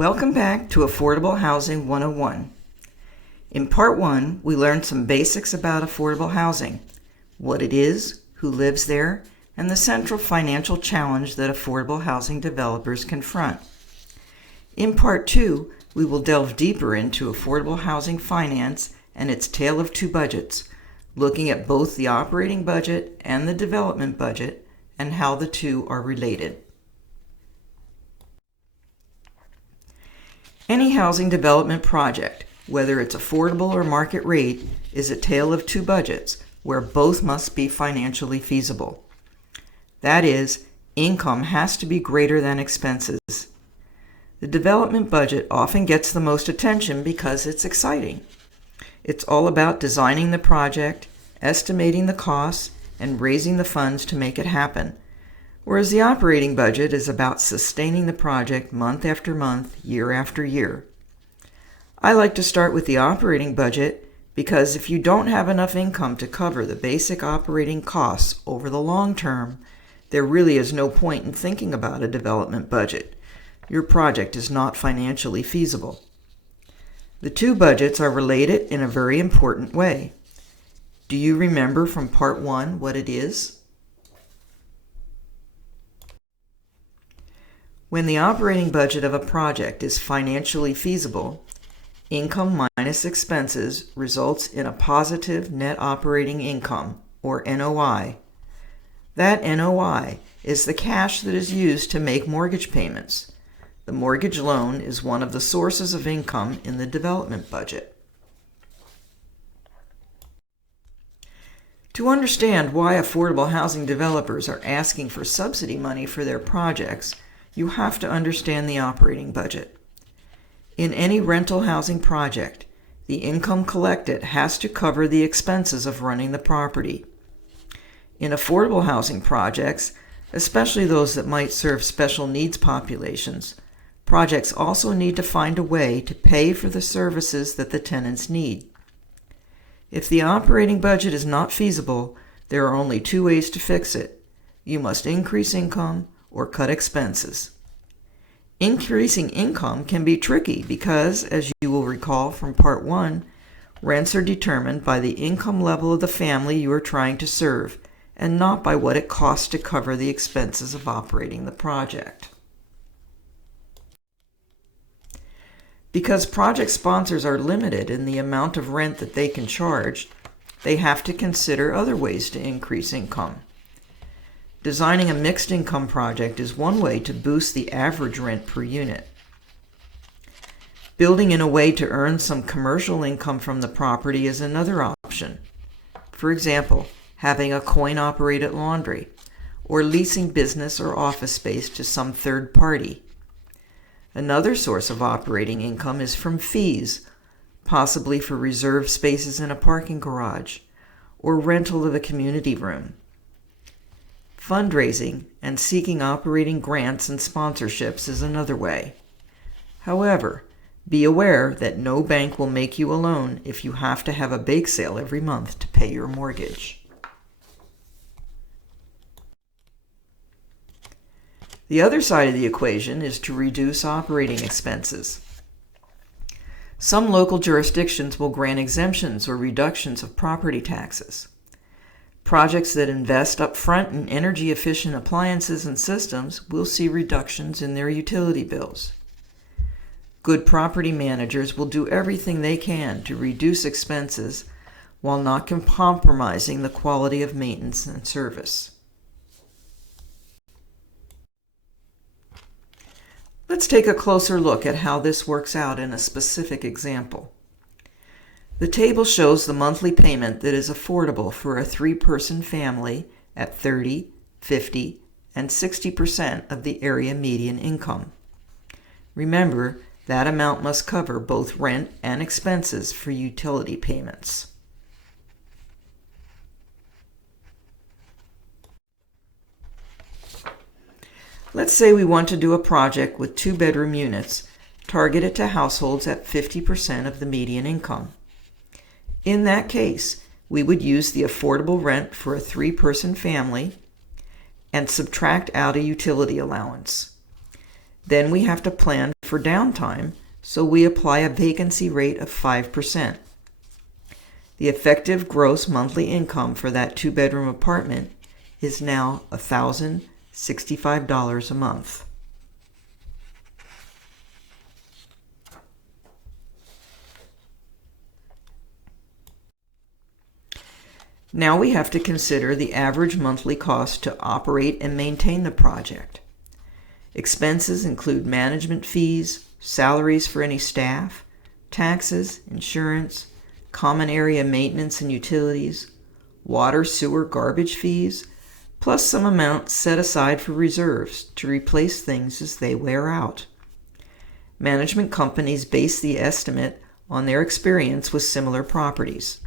Welcome back to Affordable Housing 101. In Part 1, we learned some basics about affordable housing, what it is, who lives there, and the central financial challenge that affordable housing developers confront. In Part 2, we will delve deeper into affordable housing finance and its tale of two budgets, looking at both the operating budget and the development budget and how the two are related. Any housing development project, whether it's affordable or market rate, is a tale of two budgets where both must be financially feasible. That is, income has to be greater than expenses. The development budget often gets the most attention because it's exciting. It's all about designing the project, estimating the costs, and raising the funds to make it happen, whereas the operating budget is about sustaining the project month after month, year after year. I like to start with the operating budget because if you don't have enough income to cover the basic operating costs over the long term, there really is no point in thinking about a development budget. Your project is not financially feasible. The two budgets are related in a very important way. Do you remember from Part 1 what it is? When the operating budget of a project is financially feasible, income minus expenses results in a positive net operating income, or NOI. That NOI is the cash that is used to make mortgage payments. The mortgage loan is one of the sources of income in the development budget. To understand why affordable housing developers are asking for subsidy money for their projects, you have to understand the operating budget. In any rental housing project, the income collected has to cover the expenses of running the property. In affordable housing projects, especially those that might serve special needs populations, projects also need to find a way to pay for the services that the tenants need. If the operating budget is not feasible, there are only two ways to fix it. You must increase income or cut expenses. Increasing income can be tricky because, as you will recall from Part 1, rents are determined by the income level of the family you are trying to serve, and not by what it costs to cover the expenses of operating the project. Because project sponsors are limited in the amount of rent that they can charge, they have to consider other ways to increase income. Designing a mixed income project is one way to boost the average rent per unit. Building in a way to earn some commercial income from the property is another option. For example, having a coin-operated laundry, or leasing business or office space to some third party. Another source of operating income is from fees, possibly for reserved spaces in a parking garage, or rental of a community room. Fundraising and seeking operating grants and sponsorships is another way. However, be aware that no bank will make you a loan if you have to have a bake sale every month to pay your mortgage. The other side of the equation is to reduce operating expenses. Some local jurisdictions will grant exemptions or reductions of property taxes. Projects that invest upfront in energy-efficient appliances and systems will see reductions in their utility bills. Good property managers will do everything they can to reduce expenses while not compromising the quality of maintenance and service. Let's take a closer look at how this works out in a specific example. The table shows the monthly payment that is affordable for a 3-person family at 30%, 50%, and 60% of the area median income. Remember, that amount must cover both rent and expenses for utility payments. Let's say we want to do a project with 2-bedroom units targeted to households at 50% of the median income. In that case, we would use the affordable rent for a 3-person family and subtract out a utility allowance. Then we have to plan for downtime, so we apply a vacancy rate of 5%. The effective gross monthly income for that two-bedroom apartment is now $1,065 a month. Now we have to consider the average monthly cost to operate and maintain the project. Expenses include management fees, salaries for any staff, taxes, insurance, common area maintenance and utilities, water, sewer, garbage fees, plus some amount set aside for reserves to replace things as they wear out. Management companies base the estimate on their experience with similar properties.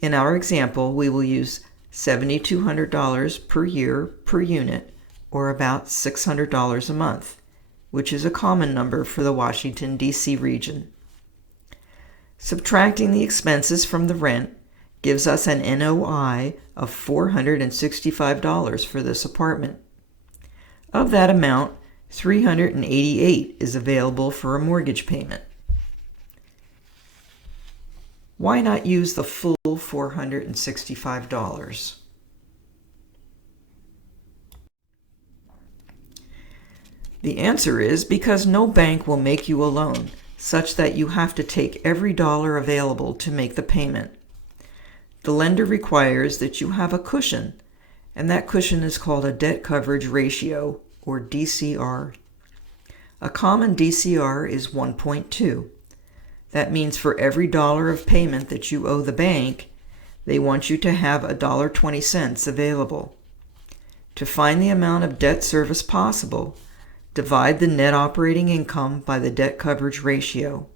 In our example, we will use $7,200 per year per unit, or about $600 a month, which is a common number for the Washington, D.C. region. Subtracting the expenses from the rent gives us an NOI of $465 for this apartment. Of that amount, $388 is available for a mortgage payment. Why not use the full $465? The answer is because no bank will make you a loan such that you have to take every dollar available to make the payment. The lender requires that you have a cushion, and that cushion is called a debt coverage ratio, or DCR. A common DCR is 1.2. That means for every dollar of payment that you owe the bank, they want you to have $1.20 available. To find the amount of debt service possible, divide the net operating income by the debt coverage ratio.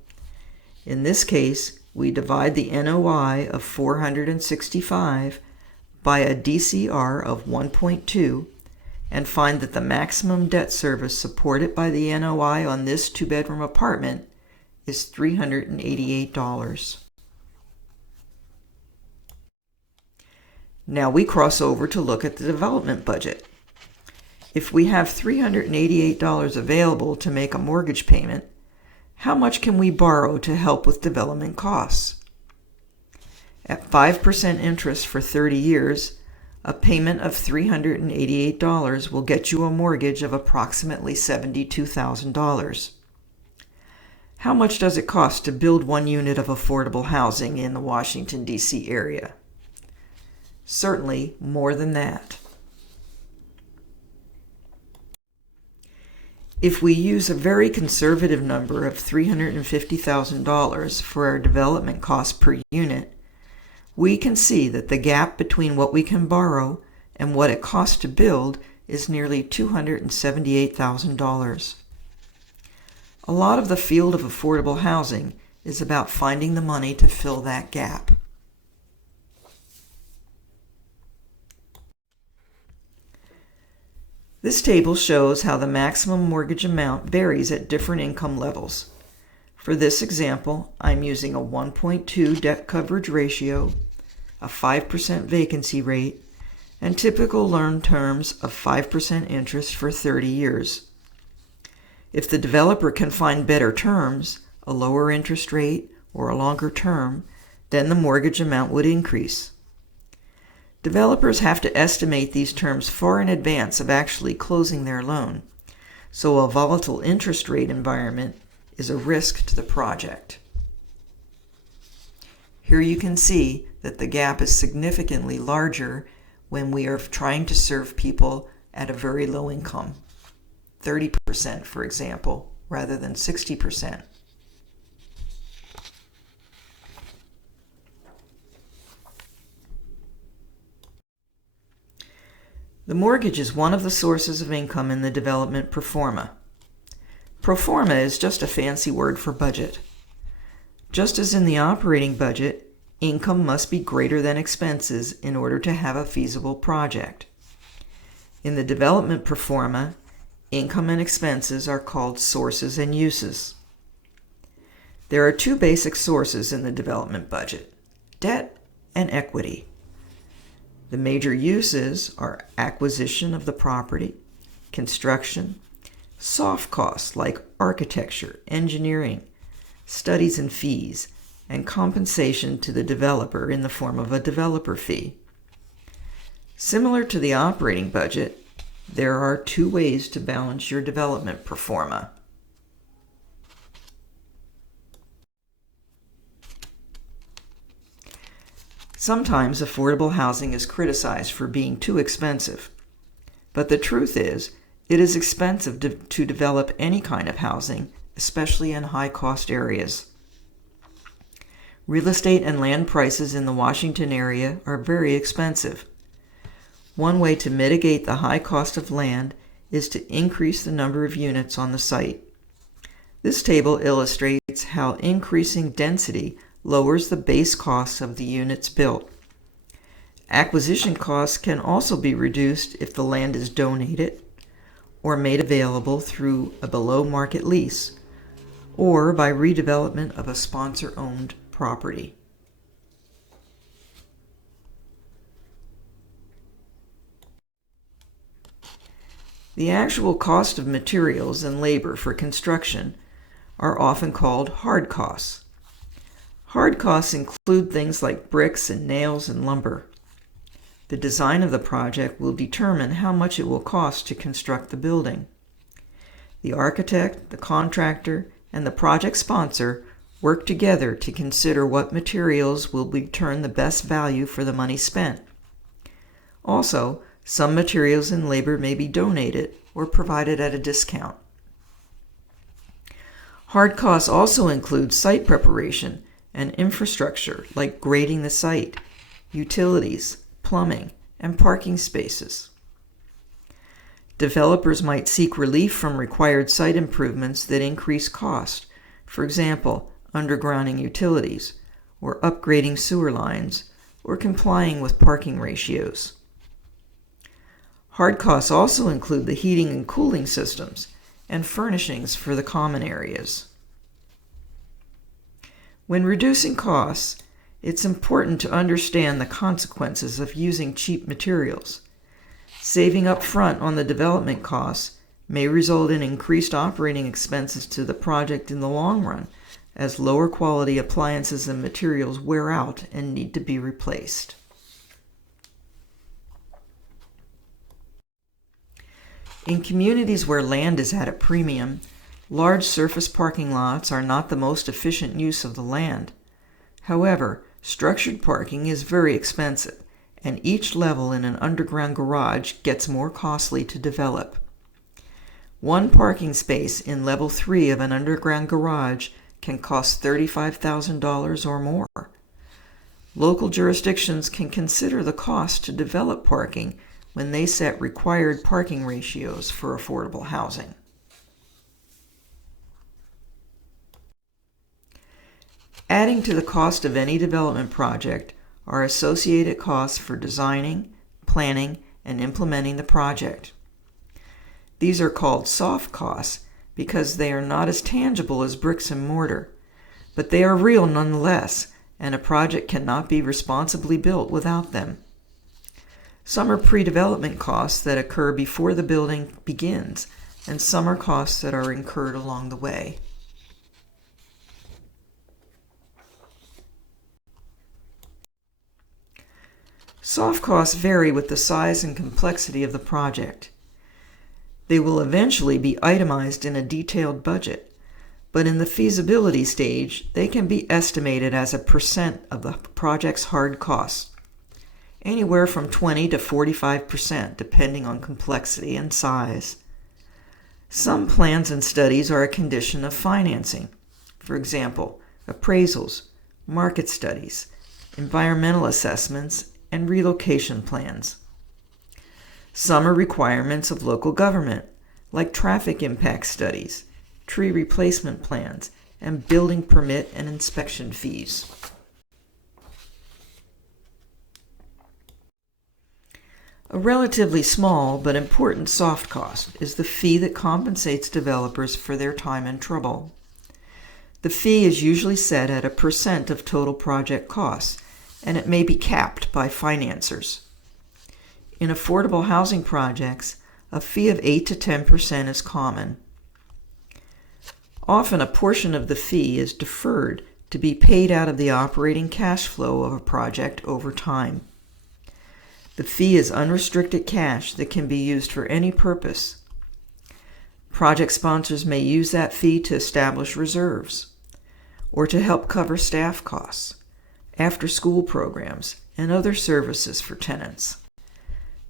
In this case, we divide the NOI of $465 by a DCR of 1.2 and find that the maximum debt service supported by the NOI on this two-bedroom apartment is $388. Now we cross over to look at the development budget. If we have $388 available to make a mortgage payment, how much can we borrow to help with development costs? At 5% interest for 30 years, a payment of $388 will get you a mortgage of approximately $72,000. How much does it cost to build one unit of affordable housing in the Washington, D.C. area? Certainly more than that. If we use a very conservative number of $350,000 for our development cost per unit, we can see that the gap between what we can borrow and what it costs to build is nearly $278,000. A lot of the field of affordable housing is about finding the money to fill that gap. This table shows how the maximum mortgage amount varies at different income levels. For this example, I'm using a 1.2 debt coverage ratio, a 5% vacancy rate, and typical loan terms of 5% interest for 30 years. If the developer can find better terms, a lower interest rate, or a longer term, then the mortgage amount would increase. Developers have to estimate these terms far in advance of actually closing their loan, so a volatile interest rate environment is a risk to the project. Here you can see that the gap is significantly larger when we are trying to serve people at a very low income, 30% for example, rather than 60%. The mortgage is one of the sources of income in the development pro forma. Pro forma is just a fancy word for budget. Just as in the operating budget, income must be greater than expenses in order to have a feasible project. In the development pro forma, income and expenses are called sources and uses. There are two basic sources in the development budget: debt and equity. The major uses are acquisition of the property, construction, Soft costs like architecture, engineering, studies and fees, and compensation to the developer in the form of a developer fee. Similar to the operating budget, there are two ways to balance your development pro forma. Sometimes affordable housing is criticized for being too expensive, but the truth is, it is expensive to develop any kind of housing, especially in high-cost areas. Real estate and land prices in the Washington area are very expensive. One way to mitigate the high cost of land is to increase the number of units on the site. This table illustrates how increasing density lowers the base costs of the units built. Acquisition costs can also be reduced if the land is donated or made available through a below-market lease or by redevelopment of a sponsor-owned property. The actual cost of materials and labor for construction are often called hard costs. Hard costs include things like bricks and nails and lumber. The design of the project will determine how much it will cost to construct the building. The architect, the contractor, and the project sponsor work together to consider what materials will return the best value for the money spent. Also, some materials and labor may be donated or provided at a discount. Hard costs also include site preparation and infrastructure like grading the site, utilities, plumbing, and parking spaces. Developers might seek relief from required site improvements that increase cost, for example, undergrounding utilities, or upgrading sewer lines, or complying with parking ratios. Hard costs also include the heating and cooling systems and furnishings for the common areas. When reducing costs, it's important to understand the consequences of using cheap materials. Saving up front on the development costs may result in increased operating expenses to the project in the long run, as lower quality appliances and materials wear out and need to be replaced. In communities where land is at a premium, large surface parking lots are not the most efficient use of the land. However, structured parking is very expensive, and each level in an underground garage gets more costly to develop. One parking space in level 3 of an underground garage can cost $35,000 or more. Local jurisdictions can consider the cost to develop parking when they set required parking ratios for affordable housing. Adding to the cost of any development project are associated costs for designing, planning, and implementing the project. These are called soft costs because they are not as tangible as bricks and mortar, but they are real nonetheless, and a project cannot be responsibly built without them. Some are pre-development costs that occur before the building begins, and some are costs that are incurred along the way. Soft costs vary with the size and complexity of the project. They will eventually be itemized in a detailed budget, but in the feasibility stage, they can be estimated as a percent of the project's hard costs, anywhere from 20 to 45% depending on complexity and size. Some plans and studies are a condition of financing. For example, appraisals, market studies, environmental assessments, and relocation plans. Some are requirements of local government, like traffic impact studies, tree replacement plans, and building permit and inspection fees. A relatively small but important soft cost is the fee that compensates developers for their time and trouble. The fee is usually set at a percent of total project costs, and it may be capped by financiers. In affordable housing projects, a fee of 8 to 10% is common. Often a portion of the fee is deferred to be paid out of the operating cash flow of a project over time. The fee is unrestricted cash that can be used for any purpose. Project sponsors may use that fee to establish reserves, or to help cover staff costs, after-school programs, and other services for tenants.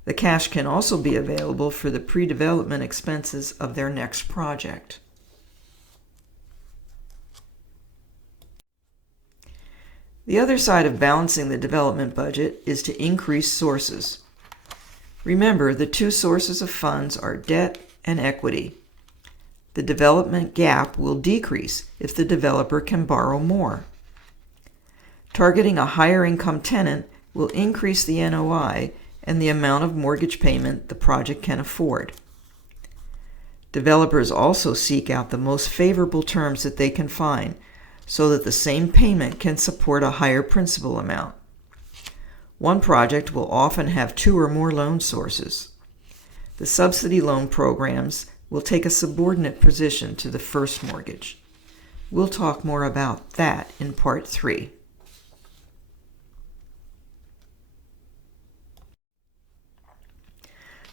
The cash can also be available for the pre-development expenses of their next project. The other side of balancing the development budget is to increase sources. Remember, the two sources of funds are debt and equity. The development gap will decrease if the developer can borrow more. Targeting a higher income tenant will increase the NOI and the amount of mortgage payment the project can afford. Developers also seek out the most favorable terms that they can find, so that the same payment can support a higher principal amount. One project will often have two or more loan sources. The subsidy loan programs will take a subordinate position to the first mortgage. We'll talk more about that in Part 3.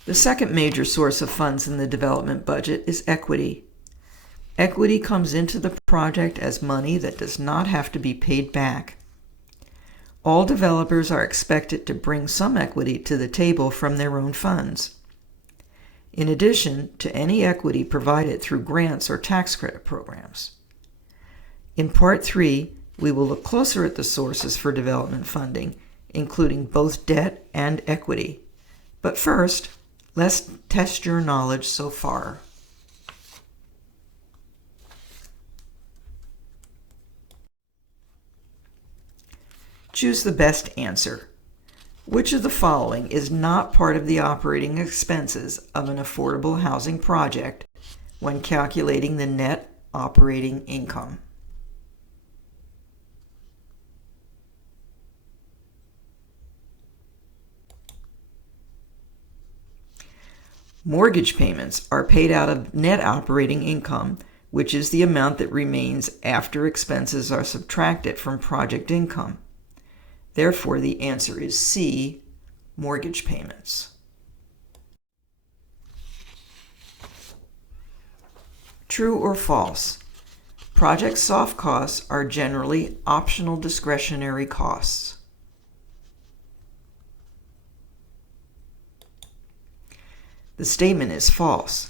The second major source of funds in the development budget is equity. Equity comes into the project as money that does not have to be paid back. All developers are expected to bring some equity to the table from their own funds, in addition to any equity provided through grants or tax credit programs. In Part 3, we will look closer at the sources for development funding, including both debt and equity. But first, let's test your knowledge so far. Choose the best answer. Which of the following is not part of the operating expenses of an affordable housing project when calculating the net operating income? Mortgage payments are paid out of net operating income, which is the amount that remains after expenses are subtracted from project income. Therefore, the answer is C, mortgage payments. True or false? Project soft costs are generally optional discretionary costs. The statement is false.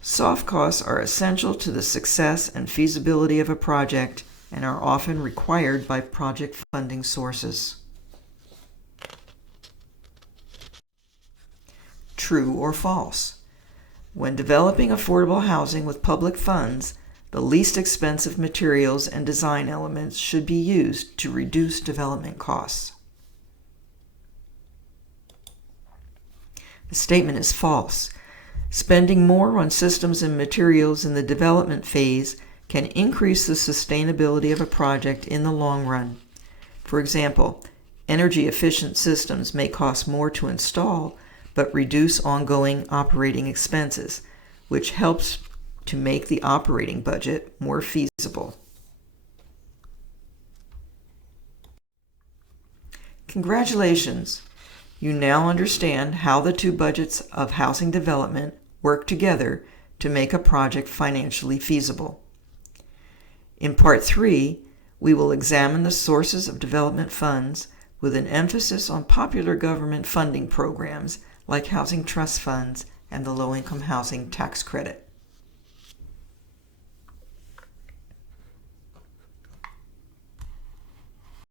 Soft costs are essential to the success and feasibility of a project and are often required by project funding sources. True or false? When developing affordable housing with public funds, the least expensive materials and design elements should be used to reduce development costs. The statement is false. Spending more on systems and materials in the development phase can increase the sustainability of a project in the long run. For example, energy-efficient systems may cost more to install, but reduce ongoing operating expenses, which helps to make the operating budget more feasible. Congratulations! You now understand how the two budgets of housing development work together to make a project financially feasible. In Part 3, we will examine the sources of development funds with an emphasis on popular government funding programs like housing trust funds and the low-income housing tax credit.